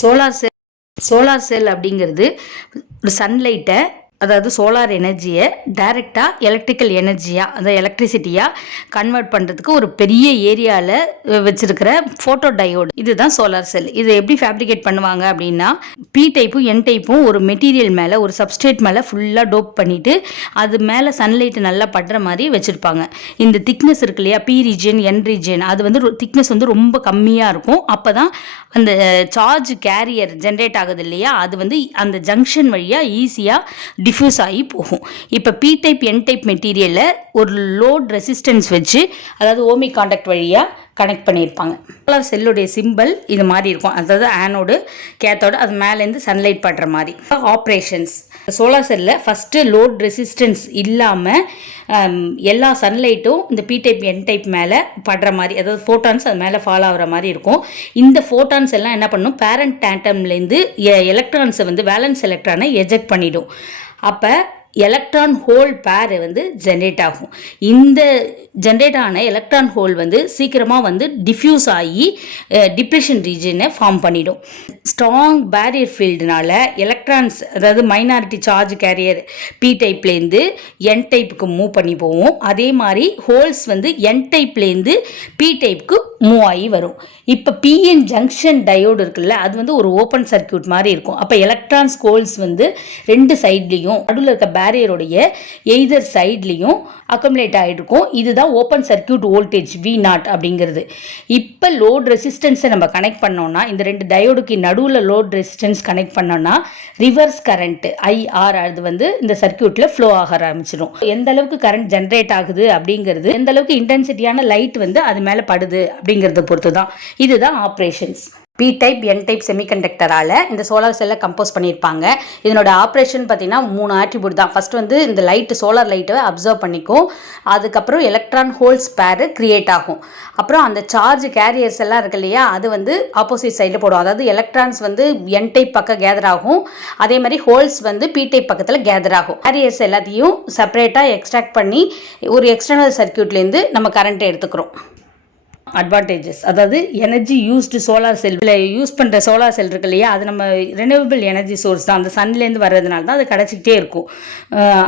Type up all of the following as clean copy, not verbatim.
Solar cell அப்படிங்கிறது ஒரு சன்லைட்டை, அதாவது சோலார் எனர்ஜியை டைரெக்டாக எலக்ட்ரிக்கல் எனர்ஜியாக, அந்த எலக்ட்ரிசிட்டியாக கன்வெர்ட் பண்ணுறதுக்கு ஒரு பெரிய ஏரியாவில் வச்சுருக்கிற ஃபோட்டோ டயோடு, இதுதான் சோலார் செல். இதை எப்படி ஃபேப்ரிகேட் பண்ணுவாங்க அப்படின்னா, பி டைப்பும் என் டைப்பும் ஒரு மெட்டீரியல் மேலே, ஒரு சப்ஸ்ட்ரேட் மேலே ஃபுல்லாக டோப் பண்ணிவிட்டு அது மேலே சன்லைட்டு நல்லா படுற மாதிரி வச்சுருப்பாங்க. இந்த திக்னஸ் இருக்கு இல்லையா, பி ரீஜன் என் ரீஜன், அது வந்து திக்னஸ் வந்து ரொம்ப கம்மியாக இருக்கும். அப்போ தான் அந்த சார்ஜ் கேரியர் ஜென்ரேட் ஆகுது இல்லையா, அது வந்து அந்த ஜங்ஷன் வழியாக ஈஸியாக டிஃப்யூஸ் ஆகி போகும். இப்போ பி டைப் என் டைப் மெட்டீரியலில் ஒரு லோட் ரெசிஸ்டன்ஸ் வச்சு, அதாவது ஓமிக் காண்டாக்ட் வழியாக கனெக்ட் பண்ணியிருப்பாங்க. சோலார் செல்லுடைய சிம்பிள் இது மாதிரி இருக்கும், அதாவது ஆனோடு கேத்தோடு, அது மேலேருந்து சன்லைட் படுற மாதிரி. ஆப்ரேஷன்ஸ் சோலார் செல்லில் ஃபஸ்ட்டு லோட் ரெசிஸ்டன்ஸ் இல்லாமல் எல்லா சன்லைட்டும் இந்த பி டைப் என் டைப் மேலே படுற மாதிரி, அதாவது ஃபோட்டான்ஸ் அது மேலே ஃபாலோ ஆகிற மாதிரி இருக்கும். இந்த ஃபோட்டான்ஸ் எல்லாம் என்ன பண்ணும், பேரண்ட் ஆட்டம்லேருந்து எலக்ட்ரான்ஸை வந்து வேலன்ஸ் எலக்ட்ரானை எஜெக்ட் பண்ணிடும். அப்போ எலக்ட்ரான் ஹோல் பேர் வந்து ஜென்ரேட் ஆகும். இந்த ஜென்ரேட் ஆன எலக்ட்ரான் ஹோல் வந்து சீக்கிரமாக வந்து டிஃப்யூஸ் ஆகி டிப்ரெஷன் ரீஜனை ஃபார்ம் பண்ணிடும். ஸ்ட்ராங் பேரியர் ஃபீல்டுனால எலக்ட்ரான்ஸ், அதாவது மைனாரிட்டி சார்ஜ் கேரியர் பி டைப்லேருந்து என் டைப்புக்கு மூவ் பண்ணி போவோம். அதே மாதிரி ஹோல்ஸ் வந்து என் டைப்லேருந்து பி டைப்புக்கு மூவ் ஆகி வரும். இப்போ பிஎன் ஜங்ஷன் டயோடு இருக்குல்ல, அது வந்து ஒரு ஓப்பன் சர்க்கியூட் மாதிரி இருக்கும். அப்போ எலக்ட்ரான்ஸ் ஹோல்ஸ் வந்து ரெண்டு சைட்லேயும், நடுவில் இருக்க பேரியருடைய எய்தர் சைட்லேயும் அக்குமுலேட் ஆகிருக்கும். இதுதான் ஓப்பன் சர்க்கியூட் வோல்டேஜ் V0 அப்படிங்கிறது. இப்போ லோட் ரெசிஸ்டன்ஸை நம்ம கனெக்ட் பண்ணோம்னா, இந்த ரெண்டு டயோடுக்கு நடுவில் லோட் ரெசிஸ்டன்ஸ் கனெக்ட் பண்ணோம்னா ரிவர்ஸ் கரண்ட் IR அது வந்து இந்த சர்க்கியூட்டில் ஃப்ளோ ஆக ஆரம்பிச்சிடும். எந்த அளவுக்கு கரண்ட் ஜென்ரேட் ஆகுது அப்படிங்கிறது, எந்த அளவுக்கு இன்டென்சிட்டியான லைட் வந்து அது மேலே படுது அப்படிங்கிறத பொறுத்து தான். இதுதான் operations. P type N type செமிகண்டக்டரால் இந்த சோலார் செல்லை கம்போஸ் பண்ணியிருப்பாங்க. இதனோட ஆப்ரேஷன் பார்த்தீங்கன்னா 3 ஆட்ரிபியூட் தான். ஃபஸ்ட்டு வந்து இந்த லைட்டு, சோலார் லைட்டை அப்சர்வ் பண்ணிக்கும். அதுக்கப்புறம் எலக்ட்ரான் ஹோல்ஸ் பேரு கிரியேட் ஆகும். அப்புறம் அந்த சார்ஜ் கேரியர்ஸ் எல்லாம் இருக்கு இல்லையா, அது வந்து ஆப்போசிட் சைடில் போடும். அதாவது எலக்ட்ரான்ஸ் வந்து என் டைப் பக்கம் கேதர் ஆகும், அதே மாதிரி ஹோல்ஸ் வந்து பி டைப் பக்கத்தில் கேதர் ஆகும். கேரியர்ஸ் எல்லாத்தையும் செப்பரேட்டாக எக்ஸ்ட்ராக்ட் பண்ணி ஒரு எக்ஸ்டர்னல் சர்க்கியூட்லேருந்து நம்ம கரண்ட்டை எடுத்துக்கிறோம். அட்வான்டேஜஸ், அதாவது எனர்ஜி யூஸ்டு சோலார் செல்லில் யூஸ் பண்ணுற சோலார் செல் இருக்கு இல்லையா, அது நம்ம ரெனியூவபிள் எனர்ஜி சோர்ஸ் தான். அந்த சன்லேருந்து வர்றதுனால தான் அது கிடச்சிக்கிட்டே இருக்கும்.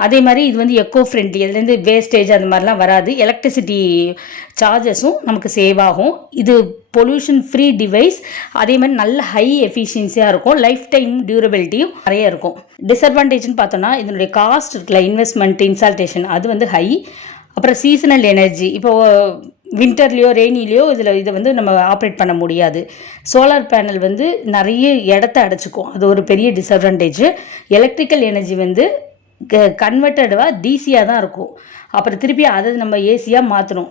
அதே மாதிரி இது வந்து எக்கோ ஃப்ரெண்ட்லி, இதுலேருந்து வேஸ்டேஜ் அந்த மாதிரிலாம் வராது. எலக்ட்ரிசிட்டி சார்ஜஸும் நமக்கு சேவ் ஆகும். இது பொல்யூஷன் ஃப்ரீ டிவைஸ். அதே மாதிரி நல்ல ஹை எஃபிஷியன்சியாக இருக்கும். லைஃப் டைம் டியூரபிலிட்டியும் நிறைய இருக்கும். டிஸ்அட்வான்டேஜ்னு பார்த்தோன்னா, இதனுடைய காஸ்ட் இருக்குல்ல, இன்வெஸ்ட்மெண்ட், இன்ஸ்டாலேஷன், அது வந்து ஹை. அப்புறம் சீசனல் எனர்ஜி, இப்போது வின்டர்லேயோ ரெய்னிலேயோ இதை வந்து நம்ம ஆப்ரேட் பண்ண முடியாது. சோலார் பேனல் வந்து நிறைய இடத்த அடைச்சிக்கும், அது ஒரு பெரிய டிஸ்அட்வான்டேஜ். எலக்ட்ரிக்கல் எனர்ஜி வந்து கன்வெர்ட்டடாக டிசியாக தான் இருக்கும். அப்புறம் திருப்பி அதை நம்ம ஏசியாக மாற்றணும்.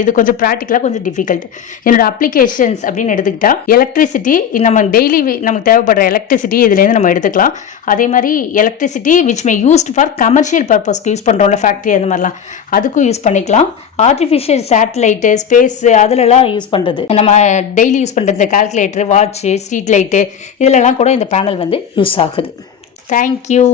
இது கொஞ்சம் ப்ராக்டிக்கலாக கொஞ்சம் டிஃபிகல்ட். என்னோடய அப்ளிகேஷன்ஸ் அப்படின்னு எடுத்துக்கிட்டால், எலக்ட்ரிசிட்டி நம்ம டெய்லி நமக்கு தேவைப்படுற எலக்ட்ரிசிட்டி இதுலேருந்து நம்ம எடுத்துக்கலாம். அதே மாதிரி electricity which may used for commercial பர்பஸ்க்கு யூஸ் பண்ணுறோம்ல, ஃபேக்ட்ரி அந்த மாதிரிலாம், அதுக்கும் யூஸ் பண்ணிக்கலாம். ஆர்டிஃபிஷியல் சேட்டலைட்டு, ஸ்பேஸு, அதிலெல்லாம் யூஸ் பண்ணுறது, நம்ம டெய்லி யூஸ் பண்ணுறது இந்த கால்குலேட்டரு, வாட்ச்சு, ஸ்ட்ரீட் லைட்டு, இதிலெல்லாம் கூட இந்த பேனல் வந்து யூஸ் ஆகுது. தேங்க்யூ.